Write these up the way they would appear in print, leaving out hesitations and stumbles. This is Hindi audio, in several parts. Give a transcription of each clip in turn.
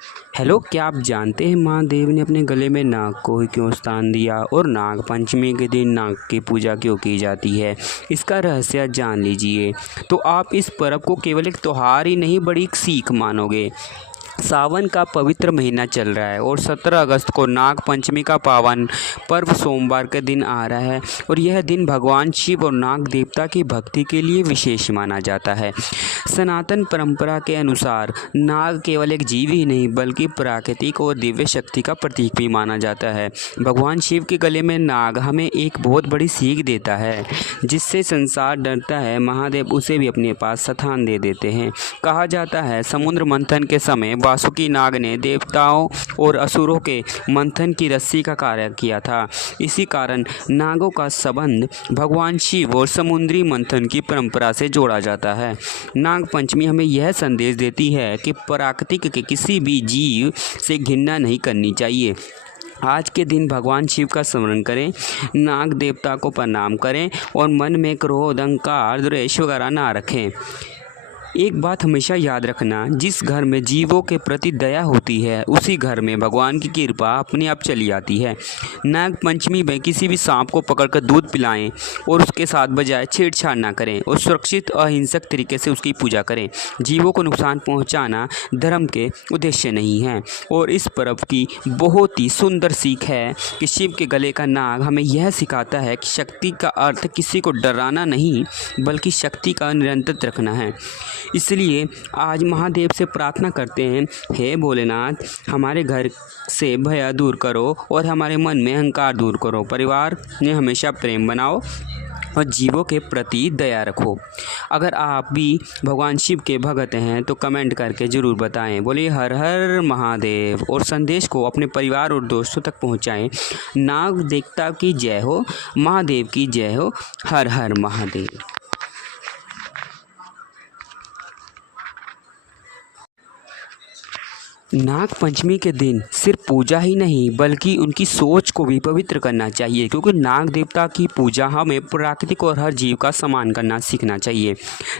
हेलो, क्या आप जानते हैं महादेव ने अपने गले में नाग को क्यों स्थान दिया और नाग पंचमी के दिन नाग की पूजा क्यों की जाती है? इसका रहस्य जान लीजिए तो आप इस पर्व को केवल एक त्योहार ही नहीं बड़ी एक सीख मानोगे। सावन का पवित्र महीना चल रहा है और 17 अगस्त को नाग पंचमी का पावन पर्व सोमवार के दिन आ रहा है और यह दिन भगवान शिव और नाग देवता की भक्ति के लिए विशेष माना जाता है। सनातन परंपरा के अनुसार नाग केवल एक जीव ही नहीं बल्कि प्राकृतिक और दिव्य शक्ति का प्रतीक भी माना जाता है। भगवान शिव के गले में नाग हमें एक बहुत बड़ी सीख देता है, जिससे संसार डरता है महादेव उसे भी अपने पास स्थान दे देते हैं। कहा जाता है समुद्र मंथन के समय वासुकी नाग ने देवताओं और असुरों के मंथन की रस्सी का कार्य किया था। इसी कारण नागों का संबंध भगवान शिव और समुद्री मंथन की परंपरा से जोड़ा जाता है। नाग पंचमी हमें यह संदेश देती है कि प्रकृति के किसी भी जीव से घृणा नहीं करनी चाहिए। आज के दिन भगवान शिव का स्मरण करें, नाग देवता को प्रणाम करें और मन में क्रोध, अहंकार, द्वेष वगैरह ना रखें। एक बात हमेशा याद रखना, जिस घर में जीवों के प्रति दया होती है उसी घर में भगवान की कृपा अपने आप चली आती है। नाग पंचमी में किसी भी सांप को पकड़कर दूध पिलाएं और उसके साथ बजाय छेड़छाड़ ना करें और सुरक्षित अहिंसक तरीके से उसकी पूजा करें। जीवों को नुकसान पहुंचाना धर्म के उद्देश्य नहीं है। और इस पर्व की बहुत ही सुंदर सीख है कि शिव के गले का नाग हमें यह सिखाता है कि शक्ति का अर्थ किसी को डराना नहीं बल्कि शक्ति का निरंतर रखना है। इसलिए आज महादेव से प्रार्थना करते हैं, हे भोलेनाथ, हमारे घर से भय दूर करो और हमारे मन में अहंकार दूर करो। परिवार में हमेशा प्रेम बनाओ और जीवों के प्रति दया रखो। अगर आप भी भगवान शिव के भक्त हैं तो कमेंट करके ज़रूर बताएं। बोलिए हर हर महादेव और संदेश को अपने परिवार और दोस्तों तक पहुंचाएं। नाग देवता की जय हो, महादेव की जय हो। हर हर महादेव। नाग पंचमी के दिन सिर्फ पूजा ही नहीं बल्कि उनकी सोच को भी पवित्र करना चाहिए, क्योंकि नाग देवता की पूजा हमें प्राकृतिक और हर जीव का सम्मान करना सीखना चाहिए।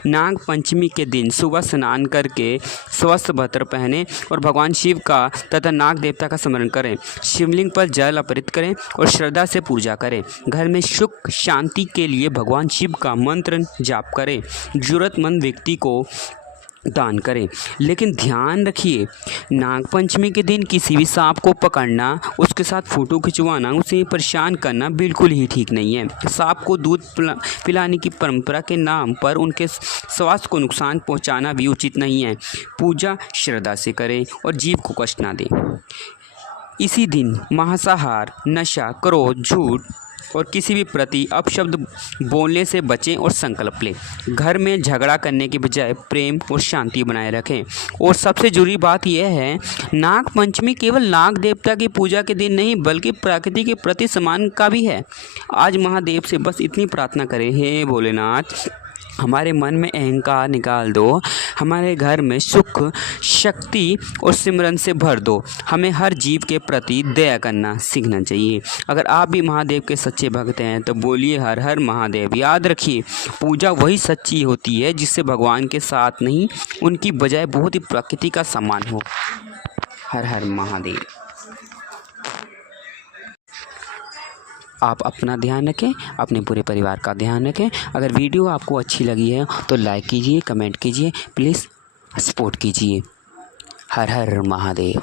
नाग पंचमी के दिन सुबह स्नान करके स्वस्थ वस्त्र पहने और भगवान शिव का तथा नाग देवता का स्मरण करें। शिवलिंग पर जल अर्पित करें और श्रद्धा से पूजा करें। घर में सुख शांति के लिए भगवान शिव का मंत्र जाप करें। जरूरतमंद व्यक्ति को दान करें। लेकिन ध्यान रखिए, नाग पंचमी के दिन किसी भी सांप को पकड़ना, उसके साथ फ़ोटो खिंचवाना, उसे परेशान करना बिल्कुल ही ठीक नहीं है। सांप को दूध पिलाने की परंपरा के नाम पर उनके स्वास्थ्य को नुकसान पहुंचाना भी उचित नहीं है। पूजा श्रद्धा से करें और जीव को कष्ट ना दें। इसी दिन मांसाहार, नशा, क्रोध, झूठ और किसी भी प्रति अपशब्द बोलने से बचें और संकल्प लें। घर में झगड़ा करने के बजाय प्रेम और शांति बनाए रखें। और सबसे जरूरी बात यह है, नाग पंचमी केवल नाग देवता की पूजा के दिन नहीं बल्कि प्रकृति के प्रति सम्मान का भी है। आज महादेव से बस इतनी प्रार्थना करें, हे भोलेनाथ, हमारे मन में अहंकार निकाल दो, हमारे घर में सुख, शक्ति और सिमरन से भर दो। हमें हर जीव के प्रति दया करना सीखना चाहिए। अगर आप भी महादेव के सच्चे भक्त हैं तो बोलिए हर हर महादेव। याद रखिए, पूजा वही सच्ची होती है जिससे भगवान के साथ नहीं, उनकी बजाय बहुत ही प्रकृति का सम्मान हो। हर हर महादेव। आप अपना ध्यान रखें, अपने पूरे परिवार का ध्यान रखें। अगर वीडियो आपको अच्छी लगी है तो लाइक कीजिए, कमेंट कीजिए, प्लीज़ सपोर्ट कीजिए। हर हर महादेव।